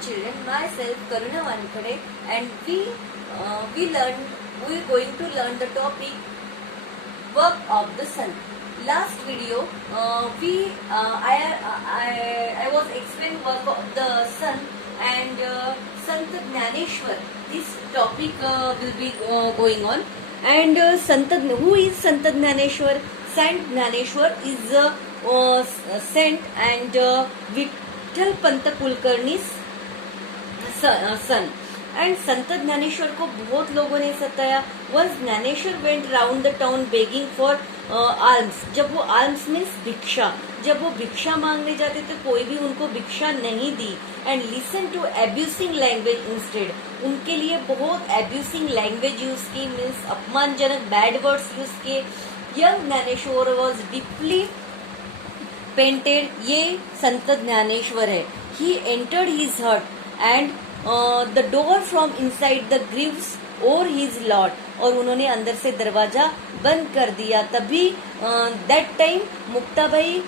children, myself Karuna Wankhede, and we're going to learn the topic work of the sun. Last video, I was explaining work of the sun and Sant Jnaneshwar. This topic will be going on. And who is Sant Jnaneshwar? Sant Jnaneshwar is saint and Vittal Pant Kulkarni's son. And Sant Dnyaneshwar को बहुत लोगों ने सताया. Once Dnyaneshwar went round the town begging for alms. जब वो alms means भिक्षा, जब वो भिक्षा मांगने जाते तो कोई भी उनको भिक्षा नहीं दी. And listen to abusing language instead. उनके लिए बहुत एब्यूसिंग लैंग्वेज यूज की, मीन्स अपमानजनक बैड वर्ड्स यूज किए. Young Dnyaneshwar was deeply painted. ये संत ज्ञानेश्वर है. He entered his hut and the door from inside the grieves और हिज लॉट. और उन्होंने अंदर से दरवाजा बंद कर दिया. तभी that time Muktabai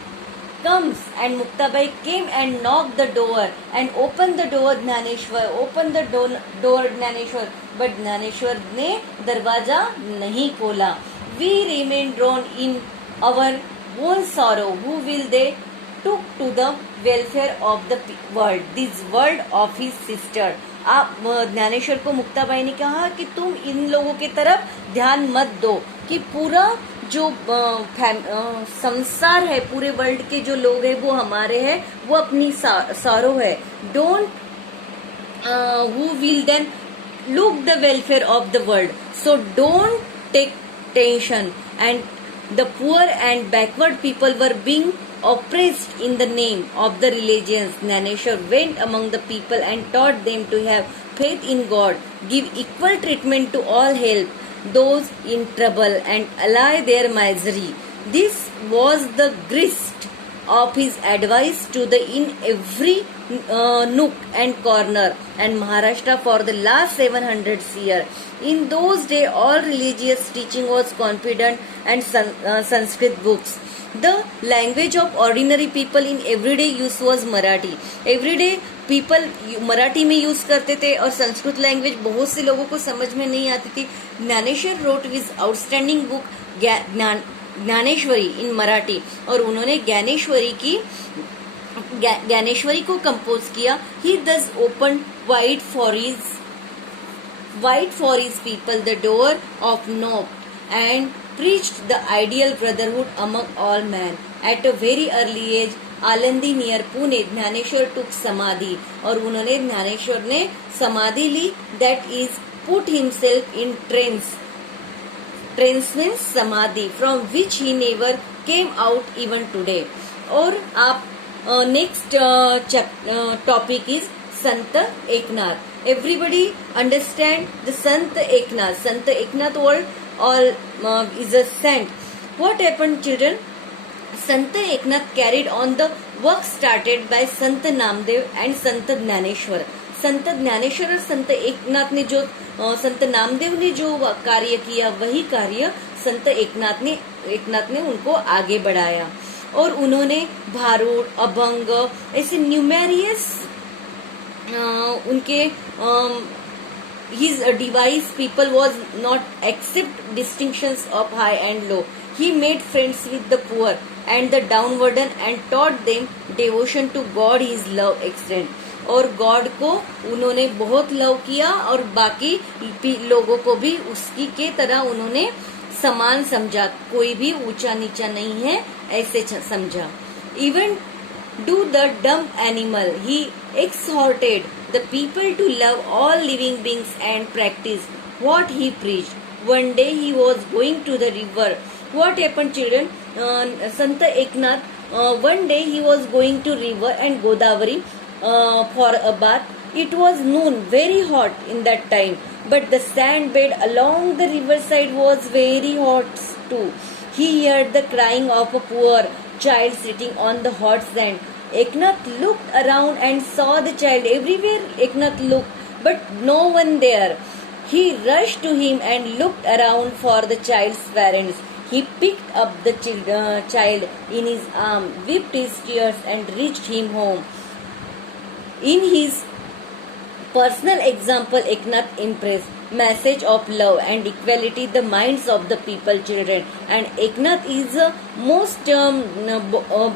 comes and Muktabai came and knocked the door and opened the door. Jnaneshwar opened the door Jnaneshwar, but Jnaneshwar ने दरवाजा नहीं खोला. We remain drawn in our own sorrow. Who will they took to the welfare of the world, this world of his sister. आप ज्ञानेश्वर को मुक्ताबाई ने कहा कि तुम इन लोगों की तरफ ध्यान मत दो कि पूरा जो संसार है, पूरे वर्ल्ड के जो लोग हैं वो हमारे हैं, वो अपनी सारो है. Don't who will then look the welfare of the world, so don't take tension. And the poor and backward people were being oppressed in the name of the religions. Jnaneshwar went among the people and taught them to have faith in God, give equal treatment to all, help those in trouble and allay their misery. This was the grist of his advice to the in every nook and corner and Maharashtra for the last 700 years. In those days, all religious teaching was confident and Sanskrit books. The language of ordinary people in everyday use was Marathi. Everyday people Marathi में use करते थे और Sanskrit language बहुत से लोगों को समझ में नहीं आती थी. Dnyaneshwar wrote his outstanding book Dnyaneshwari in Marathi और उन्होंने ज्ञानेश्वरी को कंपोज किया. He thus open wide for his people the door of knock and preached the ideal brotherhood among all men. At a very early age, Alandi near Pune, Dnyaneshwar took समाधि और उन्होंने ज्ञानेश्वर ने समाधि ली. That is put himself in trance. Trance means समाधि, from which he never came out even today. और आप next topic is Sant Eknath. Everybody understand the Sant Eknath. Sant Eknath all is a saint. What happened, children? Sant Eknath carried on the work started by Sant Namdev and Sant Jnaneshwar. संत ज्ञानेश्वर और संत एकनाथ ने जो संत नामदेव ने जो कार्य किया, वही कार्य संत एकनाथ ने उनको आगे बढ़ाया. और उन्होंने भारूड, अभंग, ऐसे न्यूमेरियस उनके his device people was not accept distinctions of high and low. He made friends with the poor and the downtrodden and taught them devotion to God. His love extend. और गॉड को उन्होंने बहुत love किया और बाकी लोगों को भी उसकी के तरह उन्होंने समान समझा. कोई भी ऊंचा नीचा नहीं है ऐसे समझा. Even do the dumb animal. He exhorted the people to love all living beings and practice what he preached. One day he was going to the river. What happened, children? Sant Eknath, one day he was going to river and Godavari for a bath. It was noon, very hot in that time, but the sand bed along the riverside was very hot too. He heard the crying of a poor child sitting on the hot sand. Eknath looked around and saw the child. Everywhere Eknath looked, but no one there. He rushed to him and looked around for the child's parents. He picked up the child in his arm, wiped his tears and reached him home. In his Personal example Eknath impress message of love and equality the minds of the people children and Eknath is most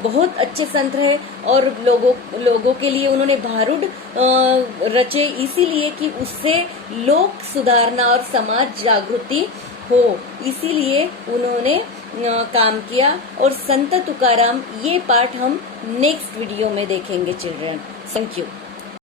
बहुत अच्छे संत है और लोगों के लिए उन्होंने भारूड रचे इसीलिए कि उससे लोक सुधारना और समाज जागृति हो, इसीलिए उन्होंने काम किया। और संत तुकाराम ये पार्ट हम नेक्स्ट वीडियो में देखेंगे चिल्ड्रन। Thank you.